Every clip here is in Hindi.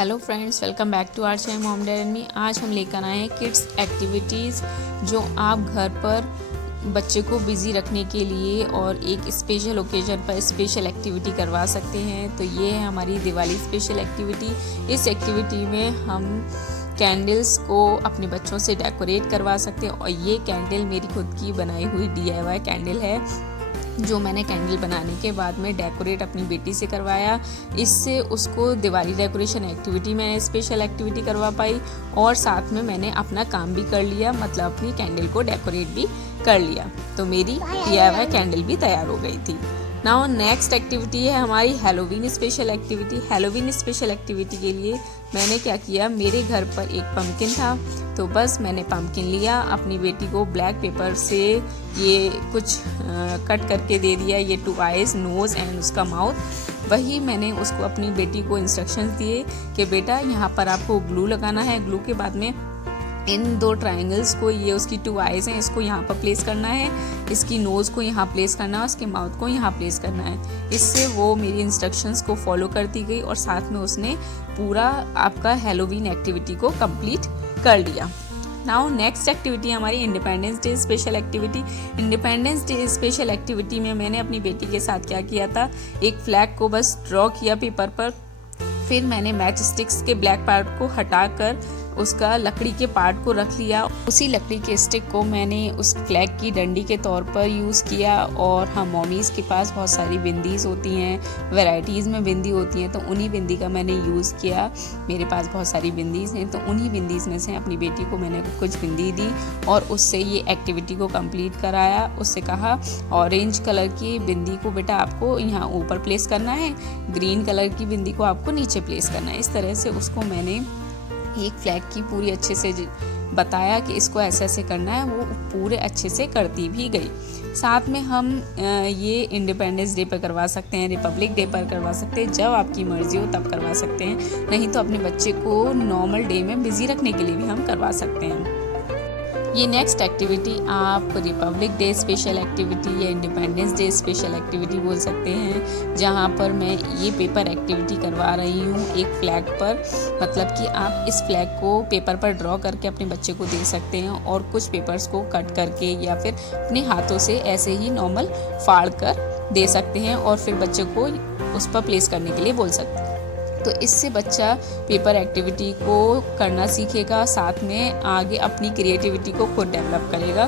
Hello friends, welcome back to our channel Mom Dad and Me. आज हम लेकर आए हैं किड्स एक्टिविटीज़ जो आप घर पर बच्चे को बिज़ी रखने के लिए और एक स्पेशल ओकेजन पर स्पेशल एक्टिविटी करवा सकते हैं। तो ये है हमारी दिवाली स्पेशल एक्टिविटी। इस एक्टिविटी में हम कैंडल्स को अपने बच्चों से डेकोरेट करवा सकते हैं और ये कैंडल मेरी खुद की बनाई हुई DIY कैंडल है जो मैंने कैंडल बनाने के बाद में डेकोरेट अपनी बेटी से करवाया। इससे उसको दिवाली डेकोरेशन एक्टिविटी में स्पेशल एक्टिविटी करवा पाई और साथ में मैंने अपना काम भी कर लिया, मतलब अपनी कैंडल को डेकोरेट भी कर लिया। तो मेरी DIY कैंडल भी तैयार हो गई थी। नाउ नेक्स्ट एक्टिविटी है हमारी Halloween special activity. Halloween special activity के लिए मैंने क्या किया, मेरे घर पर एक पम्पकिन था तो बस मैंने पम्पकिन लिया, अपनी बेटी को ब्लैक पेपर से ये कुछ कट करके दे दिया, ये 2 आइज़, नोज़ एंड उसका माउथ। वही मैंने उसको अपनी बेटी को इंस्ट्रक्शंस दिए कि बेटा यहाँ पर आपको ग्लू लगाना है। ग्लू के बाद में इन 2 ट्रायंगल्स को, ये उसकी 2 आइज़ हैं, इसको यहाँ पर प्लेस करना है, इसकी नोज़ को यहाँ प्लेस करना है, उसके माउथ को यहाँ प्लेस करना है। इससे वो मेरी इंस्ट्रक्शंस को फॉलो करती गई और साथ में उसने पूरा आपका हैलोवीन एक्टिविटी को कंप्लीट कर लिया। नाउ नेक्स्ट एक्टिविटी हमारी independence day special activity. Independence day special activity में मैंने अपनी बेटी के साथ क्या किया था, एक फ्लैग को बस ड्रॉ किया पेपर पर, फिर मैंने मैच स्टिक्स के ब्लैक पार्ट को हटाकर उसका लकड़ी के पार्ट को रख लिया। उसी लकड़ी के स्टिक को मैंने उस फ्लैग की डंडी के तौर पर यूज़ किया। और हम मॉमीज़ के पास बहुत सारी बिंदीज़ होती हैं, वैराइटीज़ में बिंदी होती हैं, तो उन्हीं बिंदी का मैंने यूज़ किया। मेरे पास बहुत सारी बिंदीज़ हैं तो उन्हीं बिंदीज़ में से अपनी बेटी को मैंने कुछ बिंदी दी और उससे ये एक्टिविटी को कंप्लीट कराया। उससे कहा ऑरेंज कलर की बिंदी को बेटा आपको यहाँ ऊपर प्लेस करना है, ग्रीन कलर की बिंदी को आपको नीचे प्लेस करना है। इस तरह से उसको मैंने एक फ्लैग की पूरी अच्छे से बताया कि इसको ऐसे ऐसे करना है, वो पूरे अच्छे से करती भी गई। साथ में हम ये इंडिपेंडेंस डे पर करवा सकते हैं, रिपब्लिक डे पर करवा सकते हैं, जब आपकी मर्जी हो तब करवा सकते हैं, नहीं तो अपने बच्चे को नॉर्मल डे में बिजी रखने के लिए भी हम करवा सकते हैं। ये नेक्स्ट एक्टिविटी आप रिपब्लिक डे स्पेशल एक्टिविटी या इंडिपेंडेंस डे स्पेशल एक्टिविटी बोल सकते हैं, जहाँ पर मैं ये पेपर एक्टिविटी करवा रही हूँ एक फ्लैग पर। मतलब कि आप इस फ्लैग को पेपर पर ड्रॉ करके अपने बच्चे को दे सकते हैं और कुछ पेपर्स को कट करके या फिर अपने हाथों से ऐसे ही नॉर्मल फाड़ कर दे सकते हैं और फिर बच्चे को उस पर प्लेस करने के लिए बोल सकते हैं। तो इससे बच्चा पेपर एक्टिविटी को करना सीखेगा, साथ में आगे अपनी क्रिएटिविटी को खुद डेवलप करेगा।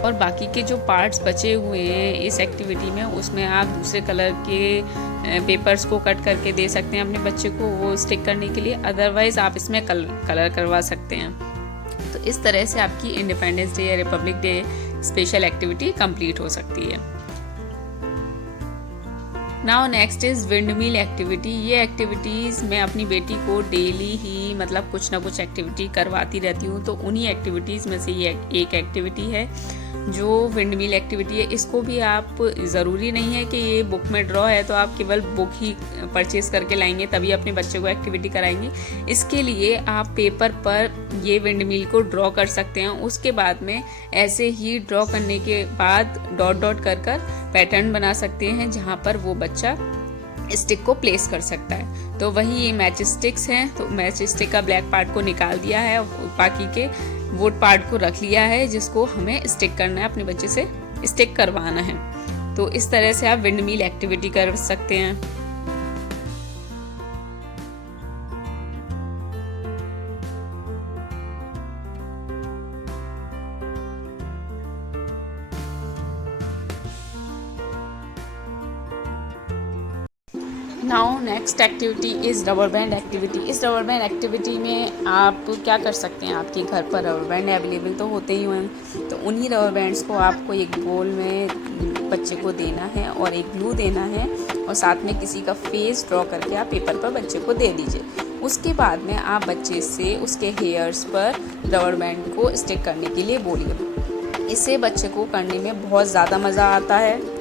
और बाकी के जो पार्ट्स बचे हुए हैं इस एक्टिविटी में, उसमें आप दूसरे कलर के पेपर्स को कट करके दे सकते हैं अपने बच्चे को वो स्टिक करने के लिए। अदरवाइज़ आप इसमें कलर करवा सकते हैं। तो इस तरह से आपकी इंडिपेंडेंस डे या Republic day special activity complete हो सकती है। Now next is wind mill activity. ये एक्टिविटीज़ मैं अपनी बेटी को डेली ही मतलब कुछ ना कुछ एक्टिविटी करवाती रहती हूँ, तो उन्हीं एक्टिविटीज़ में से ये एक एक्टिविटी है जो विंड मिल एक्टिविटी है। इसको भी आप, ज़रूरी नहीं है कि ये बुक में ड्रॉ है तो आप केवल बुक ही परचेज करके लाएंगे तभी अपने बच्चे को एक्टिविटी कराएंगे। इसके लिए आप पेपर पर ये विंड मिल को ड्रॉ कर सकते हैं। उसके बाद में ऐसे ही ड्रॉ करने के बाद डॉट डॉट कर पैटर्न बना सकते हैं जहाँ पर वो बच्चा स्टिक को प्लेस कर सकता है। तो वही ये मैच स्टिक्स हैं, तो मैच स्टिक का ब्लैक पार्ट को निकाल दिया है, बाकी के वुड पार्ट को रख लिया है जिसको हमें स्टिक करना है, अपने बच्चे से स्टिक करवाना है। तो इस तरह से आप विंड मिल एक्टिविटी कर सकते हैं। Now next activity is rubber band activity. इस रबर बैंड एक्टिविटी में आप क्या कर सकते हैं, आपके घर पर रबर बैंड अवेलेबल तो होते ही हैं, तो उन्हीं रबर बैंड्स को आपको एक बोल में बच्चे को देना है और एक ग्लू देना है और साथ में किसी का फेस ड्रॉ करके आप पेपर पर बच्चे को दे दीजिए। उसके बाद में आप बच्चे से उसके हेयर्स पर रबर बैंड को स्टिक करने के लिए बोलिए। इससे बच्चे को करने में बहुत ज़्यादा मज़ा आता है।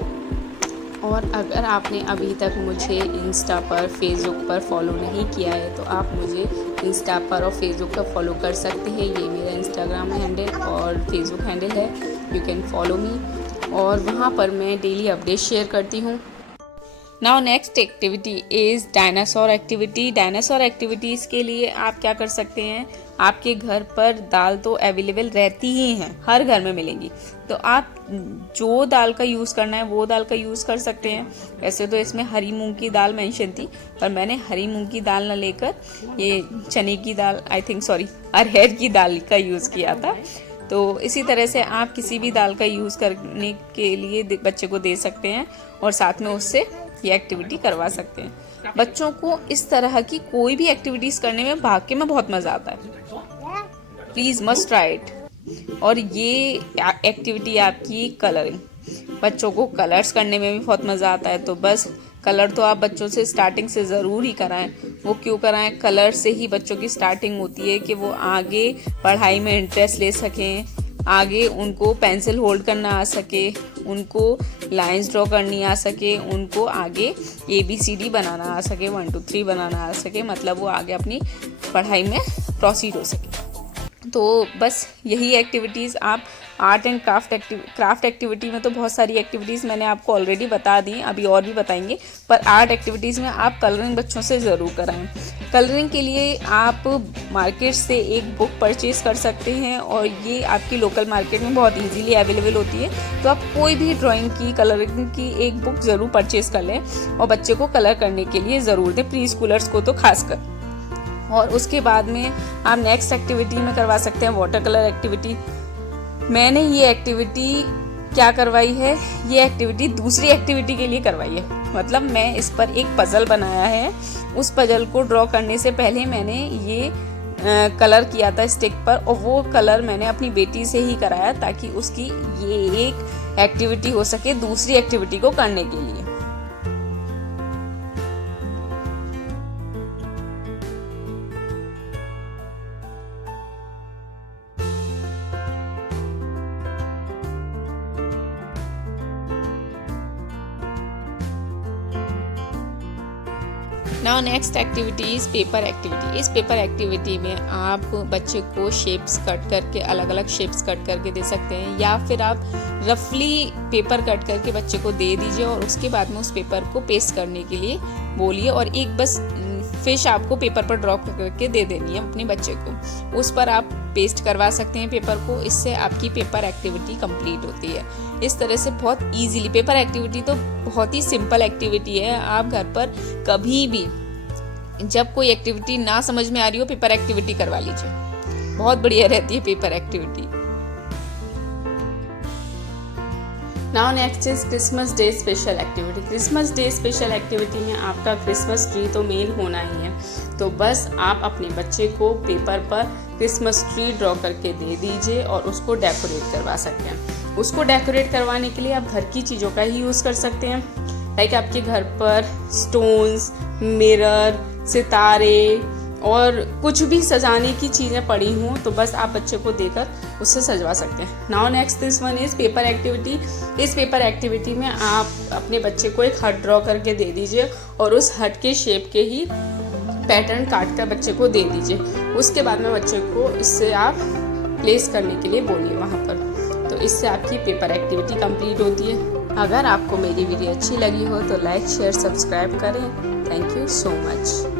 और अगर आपने अभी तक मुझे इंस्टा पर, फेसबुक पर फॉलो नहीं किया है तो आप मुझे इंस्टा पर और फेसबुक पर फॉलो कर सकते हैं। ये मेरा इंस्टाग्राम हैंडल और फेसबुक हैंडल है, यू कैन फॉलो मी। और वहाँ पर मैं डेली अपडेट शेयर करती हूँ। Now next activity is dinosaur activity. Dinosaur activities के लिए आप क्या कर सकते हैं, आपके घर पर दाल तो अवेलेबल रहती ही हैं, हर घर में मिलेंगी, तो आप जो दाल का यूज़ करना है वो दाल का यूज़ कर सकते हैं। वैसे तो इसमें हरी मूंग की दाल मेंशन थी, पर मैंने हरी मूंग की दाल ना लेकर ये चने की दाल, अरहर की दाल का यूज़ किया था। तो इसी तरह से आप किसी भी दाल का यूज़ करने के लिए बच्चे को दे सकते हैं और साथ में उससे ये एक्टिविटी करवा सकते हैं। बच्चों को इस तरह की कोई भी एक्टिविटीज़ करने में वाकई में बहुत मज़ा आता है। Please must try it. और ये एक्टिविटी आपकी कलरिंग, बच्चों को कलर्स करने में भी बहुत मज़ा आता है, तो बस कलर तो आप बच्चों से स्टार्टिंग से ज़रूर ही कराएं। वो क्यों कराएं, कलर से ही बच्चों की स्टार्टिंग होती है कि वो आगे पढ़ाई में इंटरेस्ट ले सकें, आगे उनको पेंसिल होल्ड करना आ सके, उनको लाइंस ड्रॉ करनी आ सके, उनको आगे ABCD बनाना आ सके, 1 2 3 बनाना आ सके, मतलब वो आगे अपनी पढ़ाई में प्रोसीड हो सके। तो बस यही एक्टिविटीज़ आप आर्ट एंड क्राफ्ट एक्टिविटी में तो बहुत सारी एक्टिविटीज़ मैंने आपको ऑलरेडी बता दी, अभी और भी बताएंगे, पर आर्ट एक्टिविटीज़ में आप कलरिंग बच्चों से ज़रूर कराएं। कलरिंग के लिए आप मार्केट से एक बुक परचेज़ कर सकते हैं और ये आपकी लोकल मार्केट में बहुत इजीली अवेलेबल होती है, तो आप कोई भी ड्राइंग की, कलरिंग की एक बुक ज़रूर परचेज़ कर लें और बच्चे को कलर करने के लिए ज़रूर दें, प्री स्कूलर्स को तो खासकर। और उसके बाद में आप नेक्स्ट एक्टिविटी में करवा सकते हैं वाटर कलर एक्टिविटी। मैंने ये एक्टिविटी क्या करवाई है, ये एक्टिविटी दूसरी एक्टिविटी के लिए करवाई है, मतलब मैं इस पर एक पजल बनाया है। उस पजल को ड्रॉ करने से पहले मैंने ये कलर किया था स्टिक पर, और वो कलर मैंने अपनी बेटी से ही कराया ताकि उसकी ये एक एक्टिविटी हो सके दूसरी एक्टिविटी को करने के लिए। Now next activity is paper activity. इस पेपर एक्टिविटी में आप बच्चे को शेप्स कट करके, अलग अलग शेप्स कट करके दे सकते हैं, या फिर आप रफली पेपर कट करके बच्चे को दे दीजिए और उसके बाद में उस पेपर को पेस्ट करने के लिए बोलिए, और एक बस फिश आपको पेपर पर ड्रॉ करके दे देनी है अपने बच्चे को, उस पर आप पेस्ट करवा सकते हैं पेपर को। इससे आपकी पेपर एक्टिविटी कंप्लीट होती है। इस तरह से बहुत इजीली, पेपर एक्टिविटी तो बहुत ही सिंपल एक्टिविटी है, आप घर पर कभी भी जब कोई एक्टिविटी ना समझ में आ रही हो पेपर एक्टिविटी करवा लीजिए, बहुत बढ़िया रहती है paper activity. Now next is Christmas day special activity. Christmas day special activity में आपका क्रिसमस ट्री तो मेन होना ही है, तो बस आप अपने बच्चे को पेपर पर क्रिसमस ट्री ड्रॉ करके दे दीजिए और उसको डेकोरेट करवा सकते हैं। उसको डेकोरेट करवाने के लिए आप घर की चीज़ों का ही यूज़ कर सकते हैं, लाइक आपके घर पर स्टोन्स, मिरर, सितारे और कुछ भी सजाने की चीज़ें पड़ी हों, तो बस आप बच्चे को देकर उससे सजवा सकते हैं। Now next this one is paper activity. इस पेपर एक्टिविटी में आप अपने बच्चे को एक हट ड्रॉ करके दे दीजिए और उस हट के शेप के ही पैटर्न काट कर बच्चे को दे दीजिए। उसके बाद में बच्चे को इससे आप प्लेस करने के लिए बोलिए वहाँ पर, तो इससे आपकी पेपर एक्टिविटी कंप्लीट होती है। अगर आपको मेरी वीडियो अच्छी लगी हो तो लाइक, शेयर, सब्सक्राइब करें। Thank you so much.